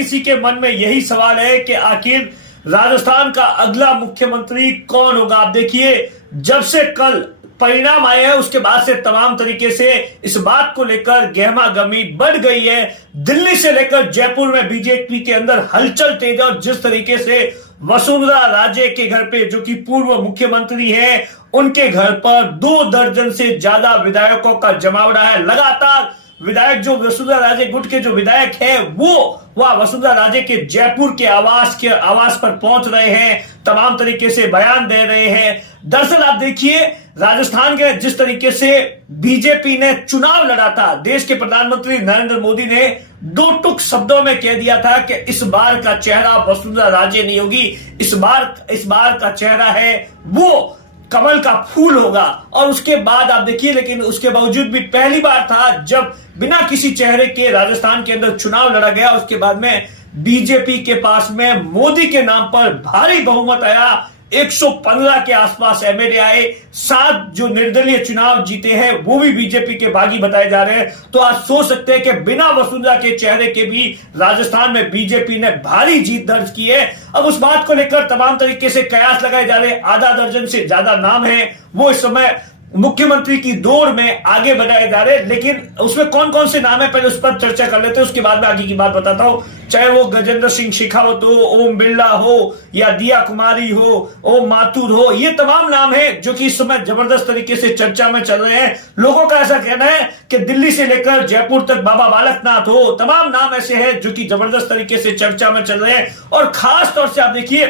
किसी के मन में यही सवाल है कि आखिर राजस्थान का अगला मुख्यमंत्री कौन होगा। आप देखिए, जब से कल परिणाम आए हैं उसके बाद से तमाम तरीके से इस बात को लेकर गहमागहमी बढ़ गई है। दिल्ली से लेकर जयपुर में बीजेपी के अंदर हलचल तेज, और जिस तरीके से वसुंधरा राजे के घर पे, जो कि पूर्व मुख्यमंत्री है, उनके घर पर 2 दर्जन से ज्यादा विधायकों का जमावड़ा है। लगातार विधायक जो वसुंधरा राजे गुट के जो विधायक है वो वह वसुंधरा राजे के जयपुर के आवास पर पहुंच रहे हैं, तमाम तरीके से बयान दे रहे हैं। दरअसल आप देखिए, राजस्थान के जिस तरीके से बीजेपी ने चुनाव लड़ा था, देश के प्रधानमंत्री नरेंद्र मोदी ने 2 टुक शब्दों में कह दिया था कि इस बार का चेहरा वसुंधरा राजे नहीं होगी, इस बार का चेहरा है वो कमल का फूल होगा। और उसके बाद आप देखिए, लेकिन उसके बावजूद भी पहली बार था जब बिना किसी चेहरे के राजस्थान के अंदर चुनाव लड़ा गया। उसके बाद में बीजेपी के पास में मोदी के नाम पर भारी बहुमत आया, 115 के आसपास एमएलए आए, 7 जो निर्दलीय चुनाव जीते हैं वो भी बीजेपी के बागी बताए जा रहे हैं। तो आज सोच सकते हैं कि बिना वसुंधरा के चेहरे के भी राजस्थान में बीजेपी ने भारी जीत दर्ज की है। अब उस बात को लेकर तमाम तरीके से कयास लगाए जा रहे हैं। आधा दर्जन से ज्यादा नाम है वो इस समय मुख्यमंत्री की दौड़ में आगे बढ़ाए जा रहे हैं, लेकिन उसमें कौन कौन से नाम है पहले उस पर चर्चा कर लेते हैं, उसके बाद में आगे की बात बताता हूं। चाहे वो गजेंद्र सिंह शेखावत हो, ओम बिरला हो, या दिया कुमारी हो, ओम माथुर हो, ये तमाम नाम है जो कि इस समय जबरदस्त तरीके से चर्चा में चल रहे हैं। लोगों का ऐसा कहना है कि दिल्ली से लेकर जयपुर तक बाबा बालकनाथ हो, तमाम नाम ऐसे हैं जो कि जबरदस्त तरीके से चर्चा में चल रहे हैं। और खास तौर से आप देखिए,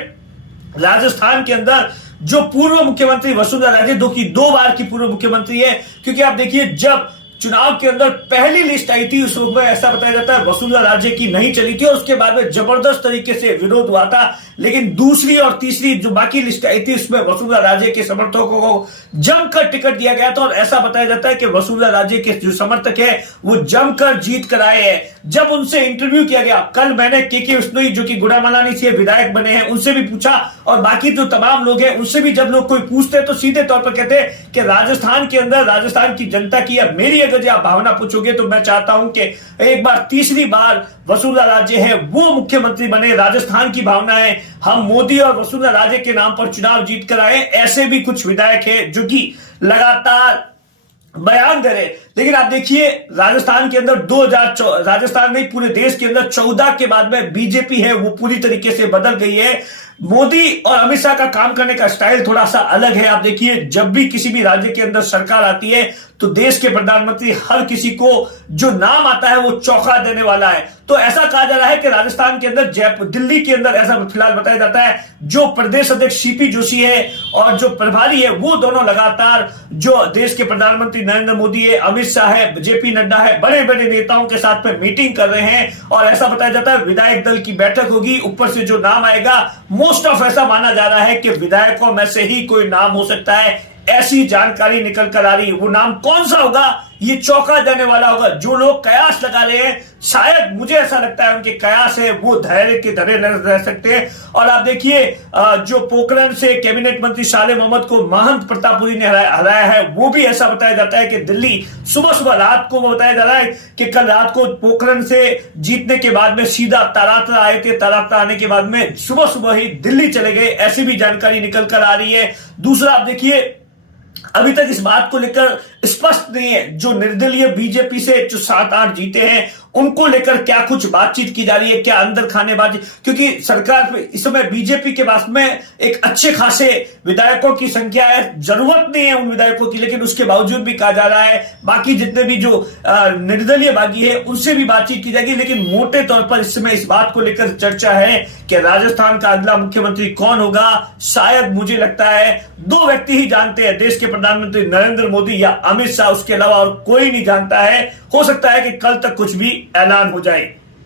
राजस्थान के अंदर जो पूर्व मुख्यमंत्री वसुंधरा राजे, जो कि 2 बार की पूर्व मुख्यमंत्री है, क्योंकि आप देखिए जब चुनाव के अंदर पहली लिस्ट आई थी उस रूप में ऐसा बताया जाता है वसुंधरा राजे की नहीं चली थी, और उसके बाद में जबरदस्त तरीके से विरोध हुआ था। लेकिन दूसरी और तीसरी जो बाकी लिस्ट आई थी उसमें वसुंधरा राजे के समर्थकों को जमकर टिकट दिया गया था, और ऐसा बताया जाता है कि वसुंधरा राजे के जो समर्थक है वो जमकर जीत कर आए हैं। जब उनसे इंटरव्यू किया गया, कल मैंने के विश्नोई जो कि गुड़ामलानी से विधायक बने हैं उनसे भी पूछा, और बाकी जो तमाम लोग हैं उनसे भी, जब लोग कोई पूछते हैं तो सीधे तौर पर कहते हैं कि राजस्थान के अंदर राजस्थान की जनता की, अब मेरी अगर आप भावना पूछोगे तो मैं चाहता हूं कि एक बार तीसरी बार वसुंधरा राजे है वो मुख्यमंत्री बने। राजस्थान की भावना है हम मोदी और वसुंधरा राजे के नाम पर चुनाव जीत कर आए। ऐसे भी कुछ विधायक हैं जो कि लगातार बयान दे रहे। लेकिन आप देखिए, राजस्थान के अंदर राजस्थान नहीं पूरे देश के अंदर 14 के बाद में बीजेपी है वो पूरी तरीके से बदल गई है। मोदी और अमित शाह का काम करने का स्टाइल थोड़ा सा अलग है। आप देखिए, जब भी किसी भी राज्य के अंदर सरकार आती है तो देश के प्रधानमंत्री हर किसी को जो नाम आता है वो चौंका देने वाला है। तो ऐसा कहा जा रहा है कि राजस्थान के अंदर, जयपुर, दिल्ली के अंदर ऐसा फिलहाल बताया जाता है, जो प्रदेश अध्यक्ष सीपी जोशी है और जो प्रभारी है वो दोनों लगातार जो देश के प्रधानमंत्री नरेंद्र मोदी है, अमित शाह है, जेपी नड्डा है, बड़े बड़े नेताओं के साथ में मीटिंग कर रहे हैं। और ऐसा बताया जाता है विधायक दल की बैठक होगी, ऊपर से जो नाम आएगा मोस्ट ऑफ ऐसा माना जा रहा है कि विधायकों में से ही कोई नाम हो सकता है, ऐसी जानकारी निकल कर आ रही है। वो नाम कौन सा होगा ये चौंका देने वाला होगा। जो लोग कयास लगा रहे हैं, शायद मुझे ऐसा लगता है उनके कयास है वो धैर्य के धरे रह सकते हैं। और आप देखिए, जो पोखरण से कैबिनेट मंत्री साले मोहम्मद को महंत प्रतापपुरी ने हराया है, वो भी ऐसा बताया जाता है कि दिल्ली सुबह रात को बताया जा रहा है कि कल रात को पोखरण से जीतने के बाद में सीधा तारातरा आए थे, तारातरा आने के बाद में सुबह ही दिल्ली चले गए, ऐसी भी जानकारी निकल कर आ रही है। दूसरा, आप देखिए, अभी तक इस बात को लेकर स्पष्ट नहीं है जो निर्दलीय बीजेपी से जो 7-8 जीते हैं उनको लेकर क्या कुछ बातचीत की जा रही है, क्या अंदर खानेबाजी, क्योंकि सरकार इस समय बीजेपी के पास में एक अच्छे खासे विधायकों की संख्या है, जरूरत नहीं है उन विधायकों की, लेकिन उसके बावजूद भी कहा जा रहा है बाकी जितने भी जो निर्दलीय बागी है उनसे भी बातचीत की जाएगी। लेकिन मोटे तौर पर इस समय इस बात को लेकर चर्चा है कि राजस्थान का अगला मुख्यमंत्री कौन होगा। शायद मुझे लगता है 2 व्यक्ति ही जानते हैं, देश के प्रधानमंत्री नरेंद्र मोदी या अमित शाह, उसके अलावा और कोई नहीं जानता है। हो सकता है कि कल तक कुछ भी ऐलान हो जाए।